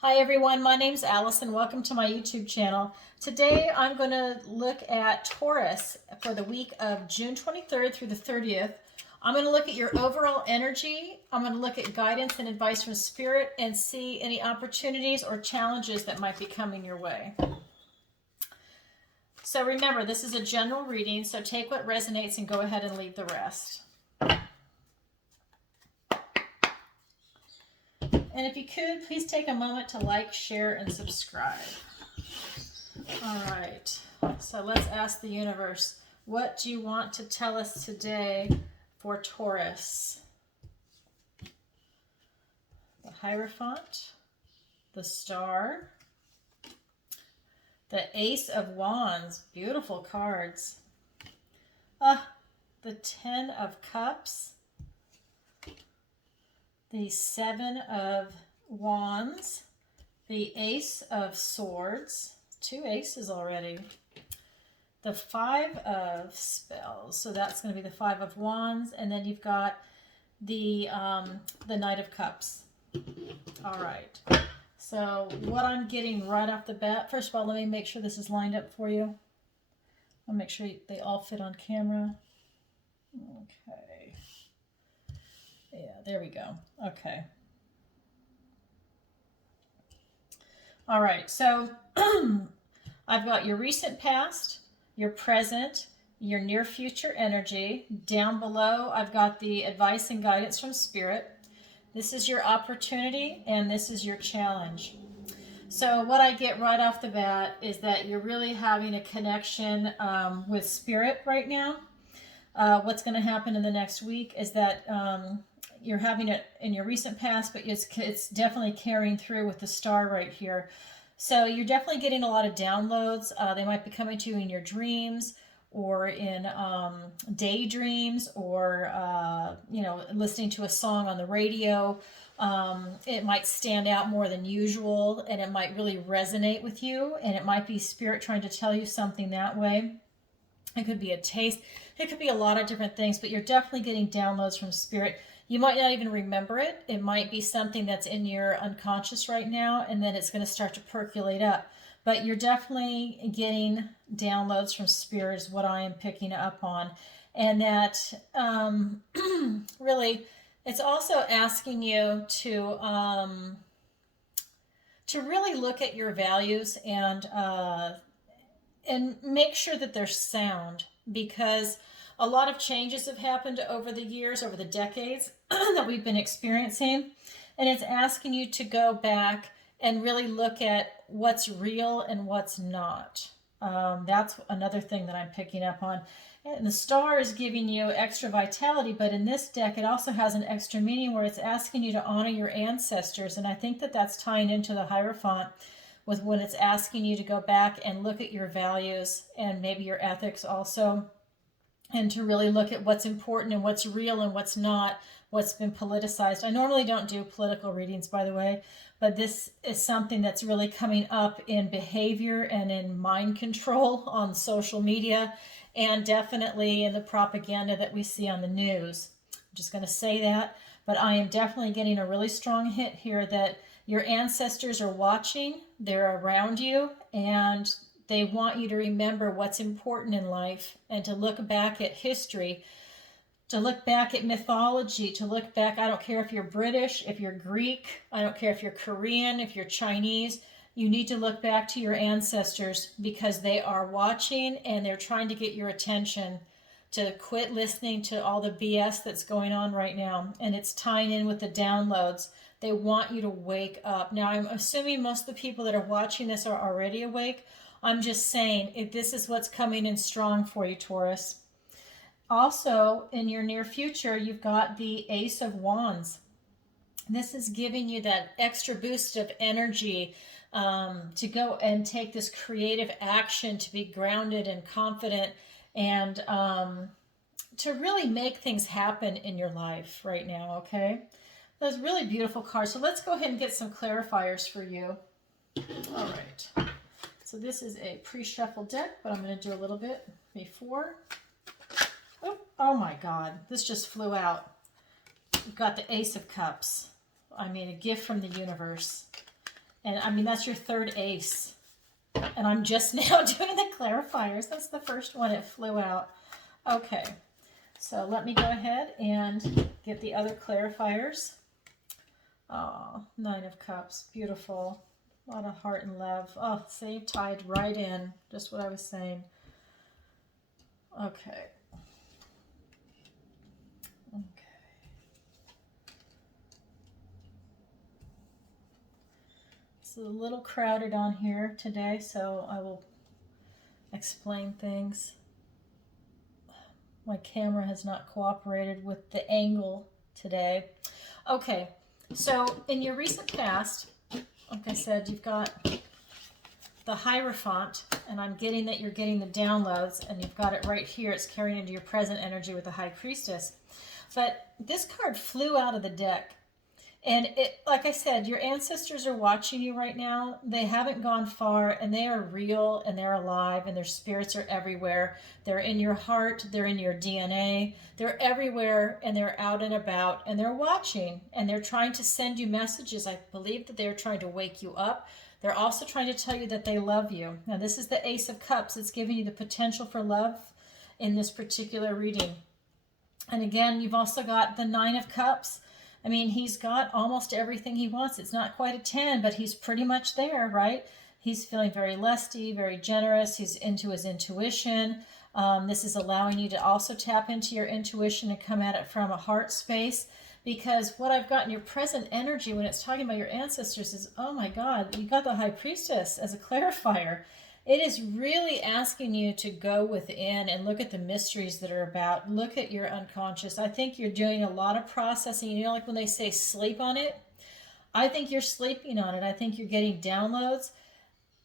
Hi everyone, my name's Alice and welcome to my YouTube channel. Today I'm going to look at Taurus for the week of June 23rd through the 30th. I'm going to look at your overall energy. I'm going to look at guidance and advice from Spirit and see any opportunities or challenges that might be coming your way. So remember, this is a general reading, so take what resonates and go ahead and leave the rest. And if you could, please take a moment to like, share, and subscribe. All right, so let's ask the universe, what do you want to tell us today for Taurus? The Hierophant, the Star, the Ace of Wands, beautiful cards. The Ten of Cups, the Seven of Wands, the Ace of Swords, two aces already, the Five of Spells, so that's going to be the Five of Wands, and then you've got the Knight of Cups. All right, so what I'm getting right off the bat, first of all, let me make sure this is lined up for you. I'll make sure they all fit on camera. Okay. Yeah, there we go. Okay. All right, so I've got your recent past, your present, your near future energy. Down below, I've got the advice and guidance from Spirit. This is your opportunity, and this is your challenge. So what I get right off the bat is that you're really having a connection with Spirit right now. What's going to happen in the next week is that you're having it in your recent past, but it's definitely carrying through with the Star right here. So you're definitely getting a lot of downloads. They might be coming to you in your dreams or in daydreams or, listening to a song on the radio. It might stand out more than usual, and it might really resonate with you, and it might be Spirit trying to tell you something that way. It could be a taste. It could be a lot of different things, but you're definitely getting downloads from Spirit. You might not even remember it. It might be something that's in your unconscious right now, and then it's going to start to percolate up. But you're definitely getting downloads from Spirit is what I am picking up on. And that really, it's also asking you to really look at your values and make sure that they're sound, because a lot of changes have happened over the years, over the decades that we've been experiencing. And it's asking you to go back and really look at what's real and what's not. That's another thing that I'm picking up on. And the Star is giving you extra vitality, but in this deck, it also has an extra meaning where it's asking you to honor your ancestors. And I think that that's tying into the Hierophant with when it's asking you to go back and look at your values and maybe your ethics also, and to really look at what's important and what's real and what's not, what's been politicized. I normally don't do political readings, by the way, but this is something that's really coming up in behavior and in mind control on social media, and definitely in the propaganda that we see on the news. I'm just going to say that, but I am definitely getting a really strong hint here that your ancestors are watching, they're around you, and they want you to remember what's important in life and to look back at history, to look back at mythology, to look back. I don't care if you're British, if you're Greek, I don't care if you're Korean, if you're Chinese. You need to look back to your ancestors because they are watching and they're trying to get your attention to quit listening to all the BS that's going on right now. And it's tying in with the downloads. They want you to wake up. Now, I'm assuming most of the people that are watching this are already awake. I'm just saying, if this is what's coming in strong for you, Taurus. Also, in your near future, you've got the Ace of Wands. This is giving you that extra boost of energy to go and take this creative action, to be grounded and confident, and to really make things happen in your life right now, okay? Those really beautiful cards. So let's go ahead and get some clarifiers for you. All right. So this is a pre-shuffled deck, but I'm going to do a little bit before. Oh my God, this just flew out. We've got the Ace of Cups. I mean, a gift from the universe. And I mean, that's your third ace. And I'm just now doing the clarifiers. That's the first one. It flew out. Okay. So let me go ahead and get the other clarifiers. Oh, Nine of Cups. Beautiful. A lot of heart and love. Oh, see, tied right in. Just what I was saying. Okay. Okay. It's a little crowded on here today, so I will explain things. My camera has not cooperated with the angle today. Okay, so in your recent past, like I said, you've got the Hierophant, and I'm getting that you're getting the downloads, and you've got it right here. It's carrying into your present energy with the High Priestess. But this card flew out of the deck. And it, like I said, your ancestors are watching you right now. They haven't gone far, and they are real, and they're alive, and their spirits are everywhere. They're in your heart. They're in your DNA. They're everywhere, and they're out and about, and they're watching, and they're trying to send you messages. I believe that they're trying to wake you up. They're also trying to tell you that they love you. Now, this is the Ace of Cups. It's giving you the potential for love in this particular reading. And again, you've also got the Nine of Cups. I mean, he's got almost everything he wants. It's not quite a 10, but he's pretty much there, right? He's feeling very lusty, very generous. He's into his intuition. This is allowing you to also tap into your intuition and come at it from a heart space. Because what I've got in your present energy when it's talking about your ancestors is, oh my God, you got the High Priestess as a clarifier. It is really asking you to go within and look at the mysteries that are about. Look at your unconscious. I think you're doing a lot of processing. You know, like when they say sleep on it, I think you're sleeping on it. I think you're getting downloads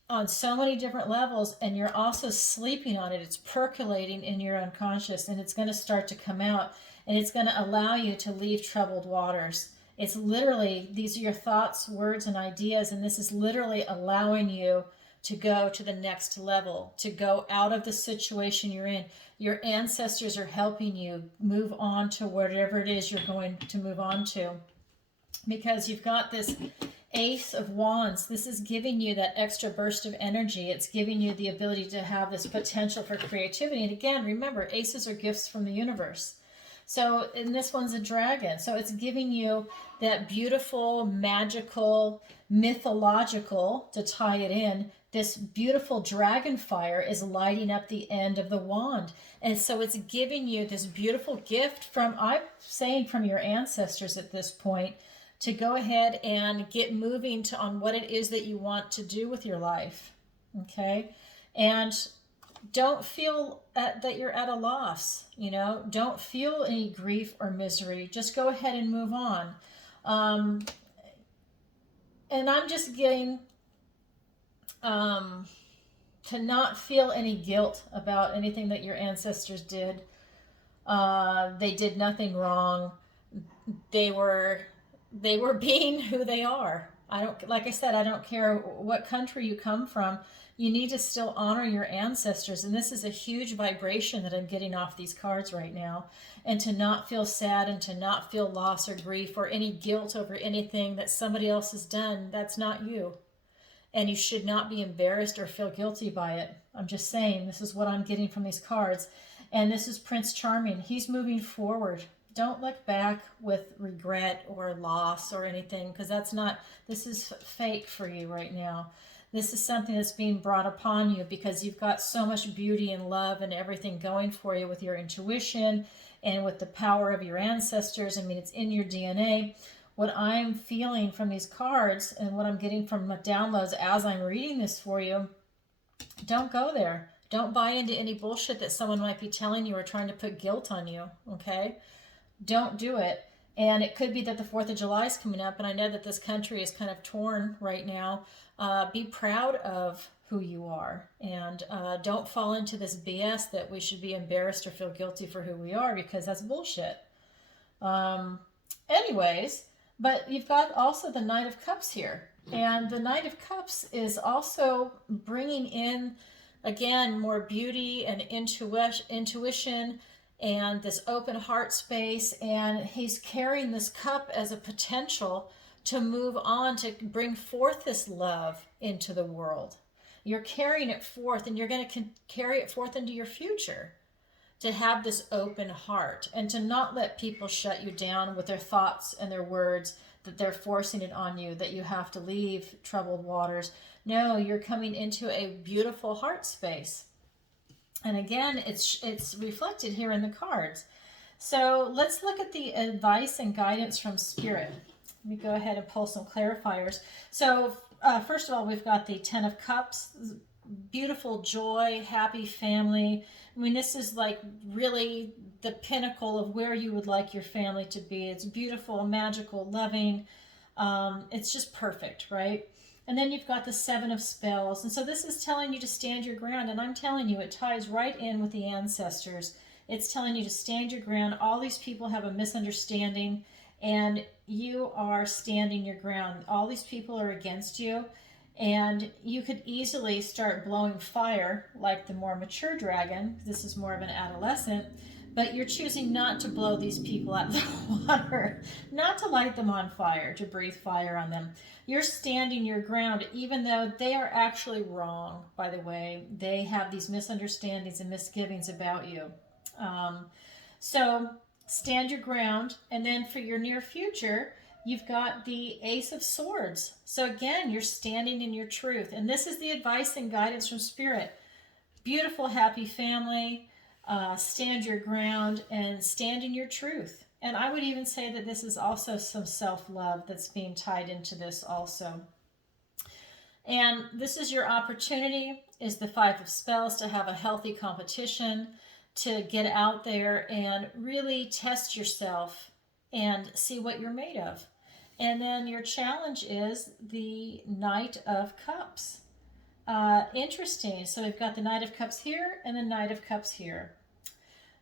on so many different levels, and you're also sleeping on it. It's percolating in your unconscious, and it's going to start to come out, and it's going to allow you to leave troubled waters. It's literally, these are your thoughts, words, and ideas, and this is literally allowing you to go to the next level, to go out of the situation you're in. Your ancestors are helping you move on to whatever it is you're going to move on to. Because you've got this Ace of Wands. This is giving you that extra burst of energy. It's giving you the ability to have this potential for creativity. And again, remember, aces are gifts from the universe. So, and this one's a dragon. So it's giving you that beautiful, magical, mythological, to tie it in, this beautiful dragon fire is lighting up the end of the wand. And so it's giving you this beautiful gift from, I'm saying from your ancestors at this point, to go ahead and get moving on what it is that you want to do with your life. Okay? And don't feel that you're at a loss, you know? Don't feel any grief or misery. Just go ahead and move on. And I'm just getting to not feel any guilt about anything that your ancestors did. They did nothing wrong. They were being who they are. Like I said, I don't care what country you come from. You need to still honor your ancestors. And this is a huge vibration that I'm getting off these cards right now. And to not feel sad and to not feel loss or grief or any guilt over anything that somebody else has done, that's not you. And you should not be embarrassed or feel guilty by it. I'm just saying, this is what I'm getting from these cards. And this is Prince Charming. He's moving forward. Don't look back with regret or loss or anything, because this is fate for you right now. This is something that's being brought upon you because you've got so much beauty and love and everything going for you with your intuition and with the power of your ancestors. I mean, it's in your DNA. What I'm feeling from these cards and what I'm getting from the downloads as I'm reading this for you, don't go there. Don't buy into any bullshit that someone might be telling you or trying to put guilt on you, okay? Don't do it. And it could be that the 4th of July is coming up, and I know that this country is kind of torn right now. Be proud of who you are, and don't fall into this BS that we should be embarrassed or feel guilty for who we are, because that's bullshit. Anyways, but you've got also the Knight of Cups here, and the Knight of Cups is also bringing in, again, more beauty and intuition and this open heart space, and he's carrying this cup as a potential to move on, to bring forth this love into the world. You're carrying it forth, and you're going to carry it forth into your future, to have this open heart and to not let people shut you down with their thoughts and their words, that they're forcing it on you, that you have to leave troubled waters. No, you're coming into a beautiful heart space. And again, it's reflected here in the cards. So let's look at the advice and guidance from Spirit. Let me go ahead and pull some clarifiers. So first of all, we've got the Ten of Cups, beautiful joy, happy family. I mean, this is like really the pinnacle of where you would like your family to be. It's beautiful, magical, loving. It's just perfect, right? And then you've got the Seven of Spells. And so this is telling you to stand your ground. And I'm telling you, it ties right in with the ancestors. It's telling you to stand your ground. All these people have a misunderstanding, and you are standing your ground. All these people are against you, and you could easily start blowing fire like the more mature dragon. This is more of an adolescent, but you're choosing not to blow these people out of the water, not to light them on fire, to breathe fire on them. You're standing your ground, even though they are actually wrong, by the way. They have these misunderstandings and misgivings about you. So stand your ground. And then for your near future, you've got the Ace of Swords. So again, you're standing in your truth. And this is the advice and guidance from Spirit. Beautiful, happy family. Stand your ground and stand in your truth. And I would even say that this is also some self-love that's being tied into this also. And this is your opportunity, is the Five of Spells, to have a healthy competition, to get out there and really test yourself and see what you're made of. And then your challenge is the Knight of Cups. Interesting. So we've got the Knight of Cups here and the Knight of Cups here.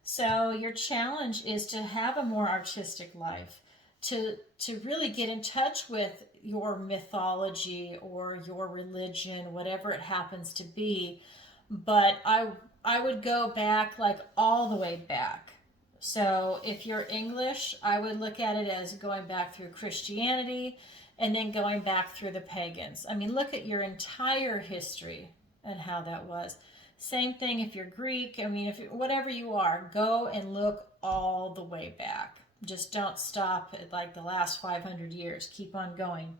So your challenge is to have a more artistic life, to really get in touch with your mythology or your religion, whatever it happens to be. But I would go back, like all the way back. So if you're English, I would look at it as going back through Christianity and then going back through the pagans. I mean, look at your entire history and how that was. Same thing if you're Greek. I mean, whatever you are, go and look all the way back. Just don't stop at like the last 500 years. Keep on going.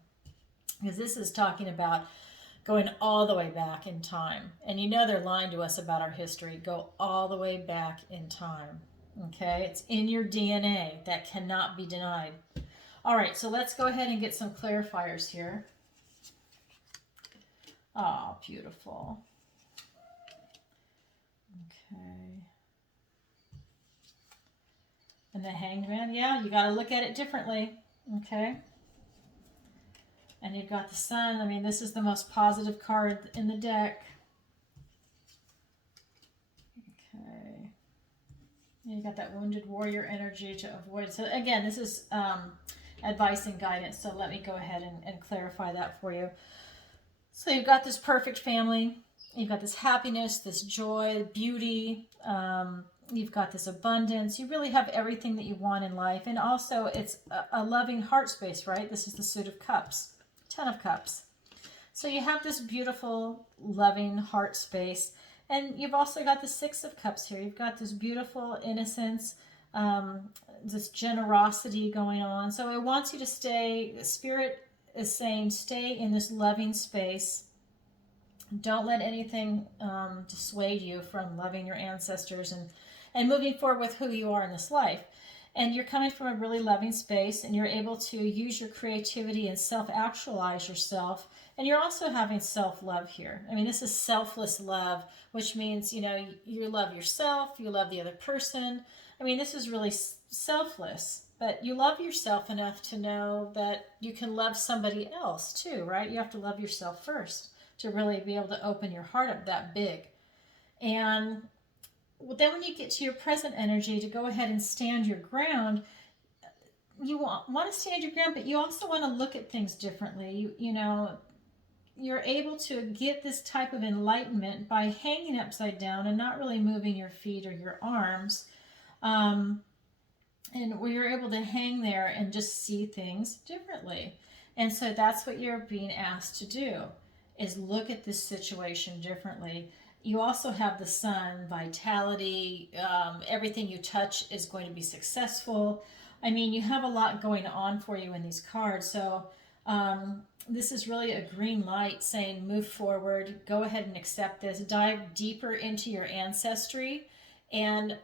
Because this is talking about going all the way back in time. And you know they're lying to us about our history. Go all the way back in time. Okay? It's in your DNA. That cannot be denied. All right, so let's go ahead and get some clarifiers here. Oh, beautiful. Okay. And the Hanged Man, yeah, you got to look at it differently. Okay. And you've got the Sun. I mean, this is the most positive card in the deck. Okay. And you got that Wounded Warrior energy to avoid. So again, this is advice and guidance. So let me go ahead and clarify that for you. So you've got this perfect family. You've got this happiness, this joy, beauty. You've got this abundance. You really have everything that you want in life. And also it's a loving heart space, right? This is the Suit of Cups, 10 of Cups. So you have this beautiful, loving heart space. And you've also got the Six of Cups here. You've got this beautiful innocence, this generosity going on. So it wants you to stay, Spirit is saying, stay in this loving space. Don't let anything dissuade you from loving your ancestors and moving forward with who you are in this life. And you're coming from a really loving space, and you're able to use your creativity and self-actualize yourself. And you're also having self-love here. I mean, this is selfless love, which means, you know, you love yourself, you love the other person. I mean, this is really selfless, but you love yourself enough to know that you can love somebody else too, right? You have to love yourself first to really be able to open your heart up that big. And then when you get to your present energy, to go ahead and stand your ground, you want to stand your ground, but you also want to look at things differently. You know, you're able to get this type of enlightenment by hanging upside down and not really moving your feet or your arms. And where you're able to hang there and just see things differently. And so that's what you're being asked to do, is look at this situation differently. You also have the sun, vitality, everything you touch is going to be successful. I mean, you have a lot going on for you in these cards. So this is really a green light saying move forward, go ahead and accept this, dive deeper into your ancestry and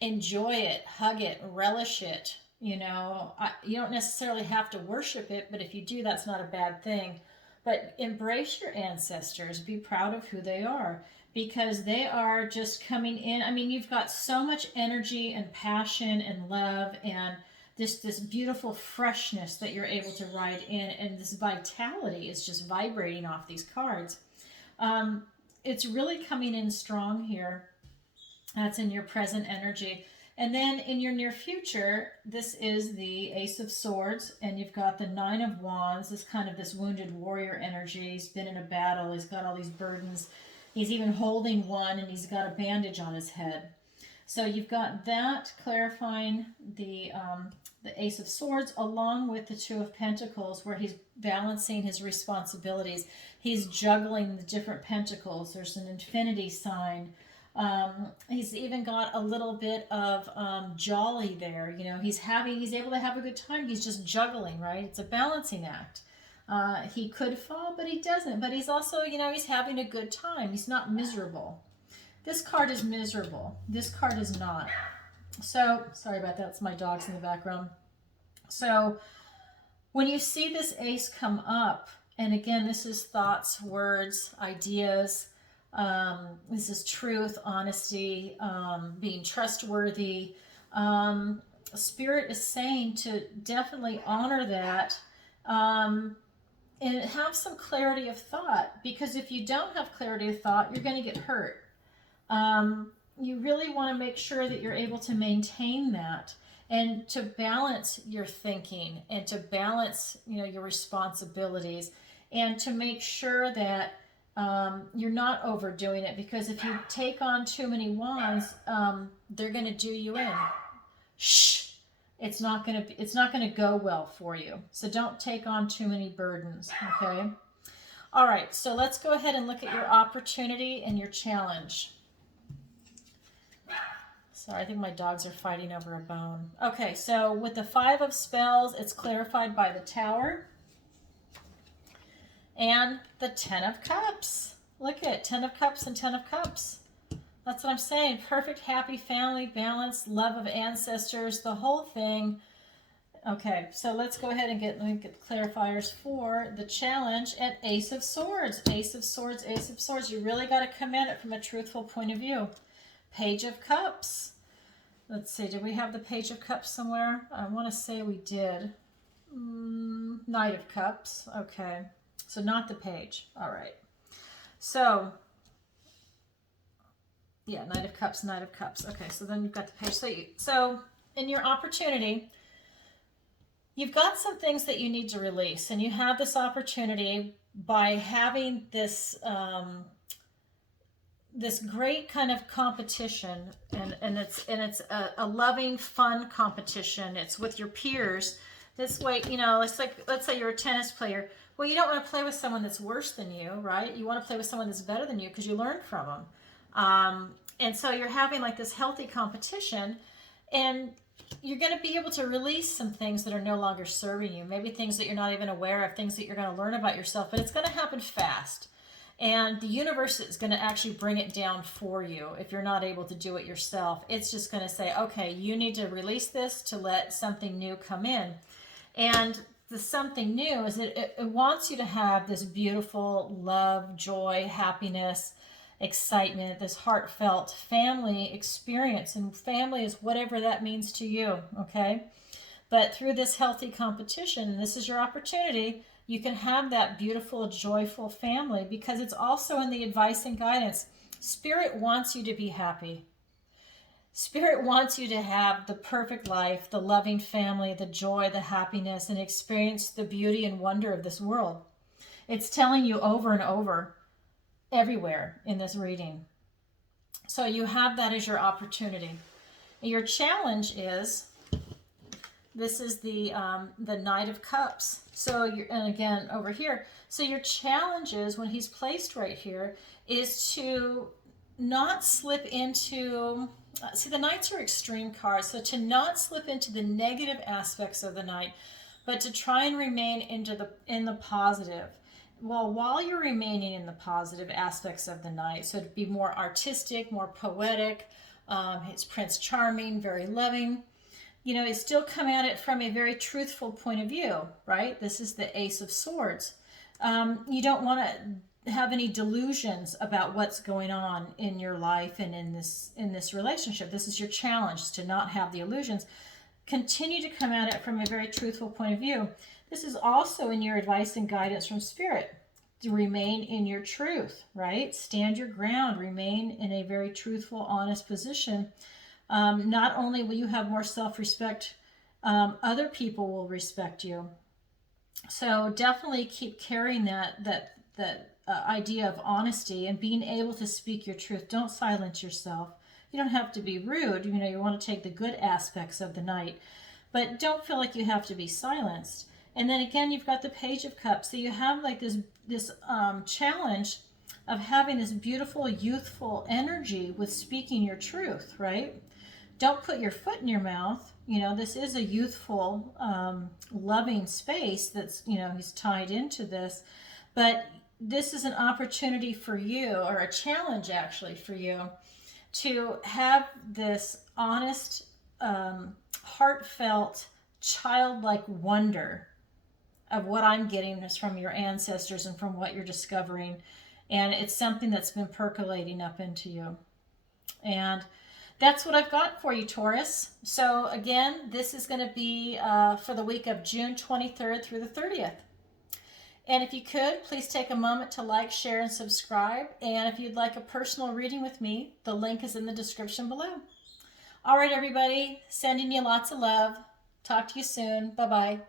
enjoy it, hug it, relish it. You know, you don't necessarily have to worship it, but if you do, that's not a bad thing. But embrace your ancestors, be proud of who they are, because they are just coming in. I mean, you've got so much energy and passion and love and this beautiful freshness that you're able to ride in, and this vitality is just vibrating off these cards. It's really coming in strong here. That's in your present energy. And then in your near future, this is the Ace of Swords, and you've got the Nine of Wands, this kind of this wounded warrior energy. He's been in a battle, he's got all these burdens. He's even holding one, and he's got a bandage on his head. So you've got that clarifying the Ace of Swords, along with the Two of Pentacles, where he's balancing his responsibilities. He's juggling the different pentacles. There's an infinity sign. He's even got a little bit of jolly there. You know, he's able to have a good time. He's just juggling, right? It's a balancing act. He could fall, but he doesn't. But he's also, you know, he's having a good time. He's not miserable. This card is miserable. This card is not. So, sorry about that. It's my dogs in the background. So, when you see this ace come up, and again, this is thoughts, words, ideas. This is truth, honesty, being trustworthy. Spirit is saying to definitely honor that and have some clarity of thought, because if you don't have clarity of thought, you're going to get hurt. You really want to make sure that you're able to maintain that and to balance your thinking and to balance, you know, your responsibilities, and to make sure that you're not overdoing it, because if you take on too many wands, they're going to do you in. Shh. It's not going to go well for you. So don't take on too many burdens, okay? All right, so let's go ahead and look at your opportunity and your challenge. Sorry, I think my dogs are fighting over a bone. Okay, so with the Five of Spells, it's clarified by the Tower and the Ten of Cups. Look at 10 of Cups and 10 of Cups. That's what I'm saying. Perfect, happy family, balance, love of ancestors, the whole thing. Okay, so let's go ahead and get clarifiers for the challenge at Ace of Swords. Ace of Swords, Ace of Swords. You really got to come at it from a truthful point of view. Page of Cups. Let's see, did we have the Page of Cups somewhere? I want to say we did. Knight of Cups. Okay, so not the page. All right. So, yeah, Knight of Cups, Knight of Cups. Okay, so then you've got the page. So in your opportunity, you've got some things that you need to release, and you have this opportunity by having this this great kind of competition, and it's a loving, fun competition. It's with your peers. This way, you know, let's say you're a tennis player. Well, you don't want to play with someone that's worse than you, right? You want to play with someone that's better than you because you learn from them. And so you're having like this healthy competition, and you're going to be able to release some things that are no longer serving you. Maybe things that you're not even aware of, things that you're going to learn about yourself, but it's going to happen fast. And the universe is going to actually bring it down for you if you're not able to do it yourself. It's just going to say, okay, you need to release this to let something new come in. And the something new is that it wants you to have this beautiful love, joy, happiness, excitement, this heartfelt family experience. And family is whatever that means to you, okay? But through this healthy competition, this is your opportunity, you can have that beautiful, joyful family, because it's also in the advice and guidance. Spirit wants you to be happy. Spirit wants you to have the perfect life, the loving family, the joy, the happiness, and experience the beauty and wonder of this world. It's telling you over and over, everywhere in this reading. So you have that as your opportunity. Your challenge is This is the Knight of Cups. So you're, and again over here. So your challenge is, when he's placed right here, is to not slip into. See, the Knights are extreme cards, so to not slip into the negative aspects of the Knight, but to try and remain in the positive. Well, while you're remaining in the positive aspects of the Knight, so to be more artistic, more poetic, it's Prince Charming, very loving. You know, still come at it from a very truthful point of view, right? This is the Ace of Swords. You don't want to have any delusions about what's going on in your life and in this relationship. This is your challenge, to not have the illusions. Continue to come at it from a very truthful point of view. This is also in your advice and guidance from Spirit. To remain in your truth, right? Stand your ground. Remain in a very truthful, honest position. Not only will you have more self-respect, other people will respect you. So definitely keep carrying that idea of honesty and being able to speak your truth. Don't silence yourself. You don't have to be rude. You know, you want to take the good aspects of the Knight, but don't feel like you have to be silenced. And then again, you've got the Page of Cups. So you have like this challenge of having this beautiful, youthful energy with speaking your truth, right? Don't put your foot in your mouth. You know, this is a youthful, loving space that's, you know, he's tied into this. But this is an opportunity for you, or a challenge actually for you, to have this honest, heartfelt, childlike wonder of what I'm getting is from your ancestors and from what you're discovering. And it's something that's been percolating up into you. And that's what I've got for you, Taurus. So again, this is going to be for the week of June 23rd through the 30th. And if you could, please take a moment to like, share, and subscribe. And if you'd like a personal reading with me, the link is in the description below. All right, everybody, sending you lots of love. Talk to you soon. Bye-bye.